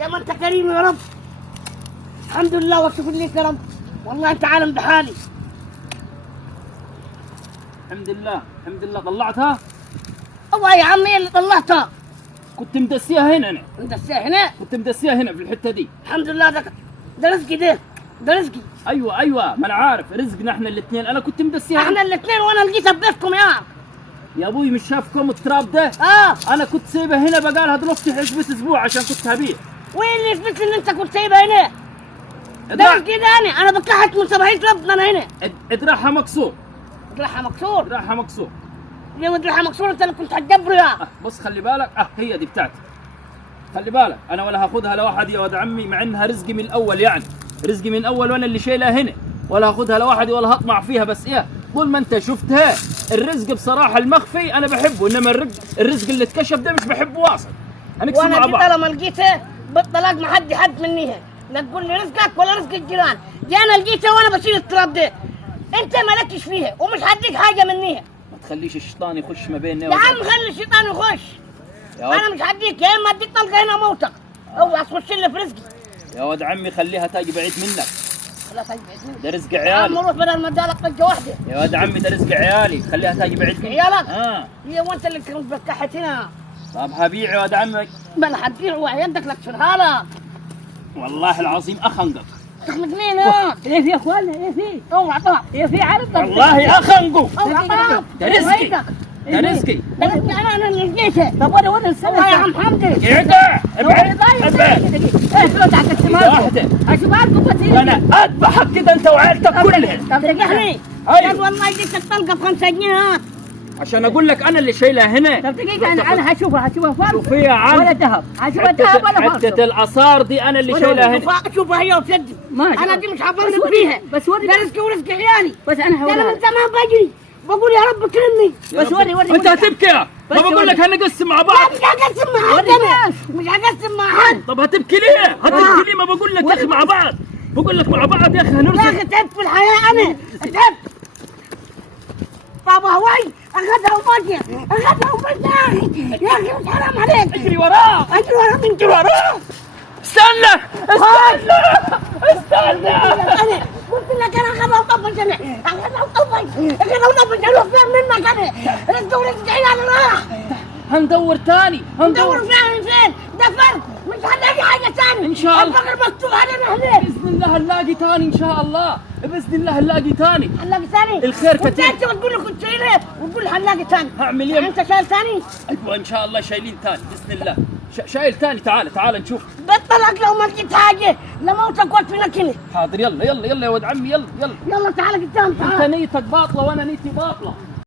يا ما انت كريم يا رب. الحمد لله والشكر لك يا رب. والله انت عالم بحالي. الحمد لله الحمد لله. طلعتها؟ الله يا عمي اللي طلعتها. كنت مدسيها هنا انا. مدسيها هنا؟ كنت مدسيها هنا في الحته دي. الحمد لله. ده رزقي ده رزقي. ايوه ما انا عارف رزقنا احنا الاثنين. انا كنت مدسيها احنا الاثنين وانا لقيتها ببيتكم يا ابوي. مش شافكم التراب ده؟ انا كنت سايبها هنا بقالها دلوقتي حسبة اسبوع عشان كنت هبيع. وين اللي يثبت ان انت كنت سايبها هنا؟ ده رزقي ده انا بكحت من صباحيه ربنا انا هنا. ادراعها مكسور. ادراعها مكسور؟ ادراعها مكسور. ليه ادراعها مكسور؟ انت اللي كنت هتجبره يا بص خلي بالك. هي دي بتاعتي. خلي بالك انا ولا هاخدها لواحد يا ولد عمي، مع انها رزقي من الاول يعني. رزقي من الاول وانا اللي شايلها هنا، ولا هاخدها لواحد ولا هطمع فيها. بس طول ما انت شفتها الرزق بصراحه المخفي انا بحبه، انما الرزق اللي اتكشف ده مش بحبه واصل. هنقسم مع بعض. وانا لما لقيتها بالطلاق ما حد منيها. لا تقول لي رزقك ولا رزق الجيران. دي انا لقيتها وانا بشيل التراب ده. انت مالكش فيها ومش هديك حاجه منيها. ما تخليش الشيطان يخش ما بيننا يا عم خلي الشيطان يخش. انا مش هديك، يا اما اديك طلقه هنا موتك. اوعى تخش لي في رزقي يا ولد عمي. خليها تاجي بعيد منك. لا تاجي بعيد منك. ده رزق يا عيالي. عم روح بدل ما ادالك طلقه واحده. يا ولد عمي ده رزق عيالي. خليها تاجي بعيد منك. عيالك؟ هي وانت اللي كنت بتكحت هنا. طب هبيع يا ولد عمي. ما انا هتبيع وعيادك لك شرها لك. والله العظيم اخنقك. تخنقني ايه في يا اخوانا؟ ايه في؟ اوعى طاح. ايه في عرض؟ والله اخنقه. اوعى طاح. ده رزقي. ده رزقي. انا اللي لقيته. طب وانا السنه والله يا عم حمدي. اقعد. ابعد. ايه شو تعال واحدة. اشوف عندكم كثير. انا اذبحك كده انت وعيلتك كلها. طب رجعني. ايوه والله اديتك الطلقه ب5 جنيه. عشان اقول لك انا اللي شايلها هنا. طب دقيقة انا هشوفها فرق. شوفي يا عم. ولا ذهب. هشوفها ذهب ولا فرق. حتة الاثار دي انا اللي شايلها هنا. شوفها هي وسدي. ماشي. انا دي مش هفرق فيها. بس وري. ده رزقي ورزق عيالي. بس انا هوريها. انا من زمان بجري بقول يا رب كرمني. بس وري. انت هتبكي. ما بقول لك هنقسم مع بعض. مش هقسم مع حد. انا مش هقسم مع حد. طب هتبكي ليه؟ هتبكي ليه؟ ما بقول لك يا اخي مع بعض. بقول لك مع بعض يا اخي يا هنرزق. اخي تعبت في الحياه انا. تعبت. بابا هواي اخذها وماشيه. اخذها وماشيه يا اخي مش حرام عليك. اجري وراه. اجري وراه من اجري وراه. استنى. انا قلت لك انا اخذها وطفش. اخذها وطفش اروح فين منك انا. رزق ورزق عيالي راح. هندور تاني. ندور فين؟ ده فرق. مش هنلاقي حاجه ثانيه ان شاء الله. الفقر مكتوب علينا هناك. باذن الله هنلاقي تاني ان شاء الله. باذن الله هنلاقي تاني. هنلاقي ثاني. الخير كتير. انت بتقول لي كنت شايله وتقول لي هنلاقي ثاني. هعمل ايه؟ انت شايل ثاني؟ ايوه ان شاء الله شايلين تاني باذن الله. شايل تاني. تعال نشوف. بطلك لو ما لقيت حاجه لموتك وادفنك هنا. حاضر. يلا يا ولد عمي. يلا يلا تعال قدام تعال. انت نيتك باطله وانا نيتي باطله.